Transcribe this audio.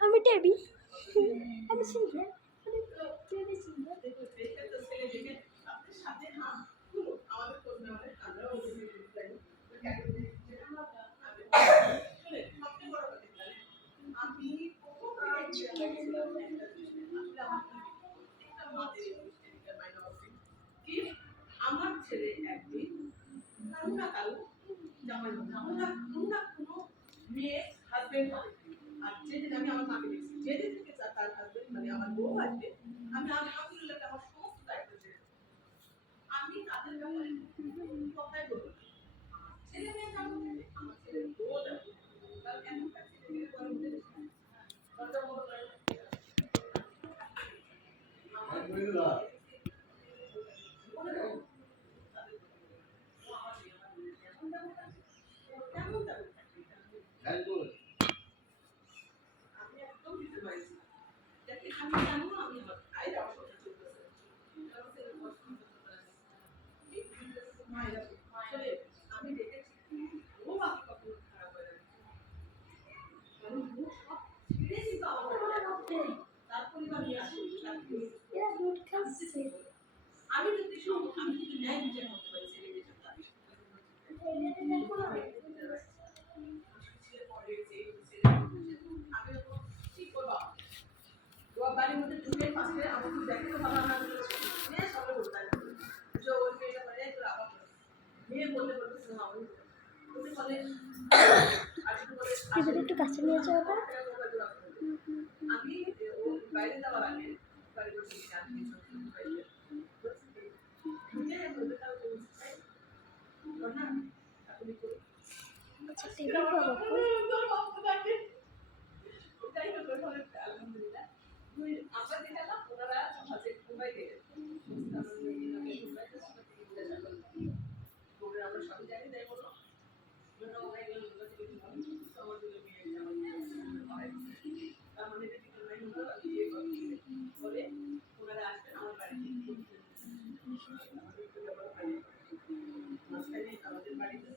আমি টেবি আমি single টেবি single আমার ছেলে একদিন কারো না কারো জামাই কোনো মেয়ে হাজবেন্ড হবে। আর যেদিন আমি আমার মাকে দেখছি যেদিন থেকে তার হাজবেন্ড মানে আমার বউ আসবে আমি আলহামদুলিল্লাহ আমার সমস্ত দায়িত্ব ছেড়ে আমি তাদের ব্যাপারে কথাই বলবো ছেলে মেয়ে জানো আমার ছেলের বউ যাবে কারণ এখনকার ছেলে মেয়ে বড় হতে আমি দেখেছি ও আমি কখনো খারাপ হয় না কারণ ও সব ছেড়ে কিন্তু আমার তার পরিবার নিয়ে আসে আমি যদি আমি যদি ন্যায় বিচার করতে পারি ছেলে মেয়েটার দাবি আমি ঠিক করবো বাড়ির মধ্যে ঢুকে পাশে আমাকে দেখে তো ভালো না মেয়ে সবাই বলতে যে ওই মেয়েটা মানে তোর আবার মেয়ে বলতে বলতে শোনা আমি বলে একটু কাছে নিয়ে যাবো আমি ও বাইরে যাওয়ার আগে বাড়ি বসে আমি আচ্ছা টেবিল পাবো আলহামদুলিল্লাহ আমরা দেখালাম ওনারা হজে মুম্বাই গেলেন আমরা সবই জানি তাই বলো তার মানে বলে ওনারা আসবেন আমার বাড়িতে মাঝখানে আমাদের বাড়িতে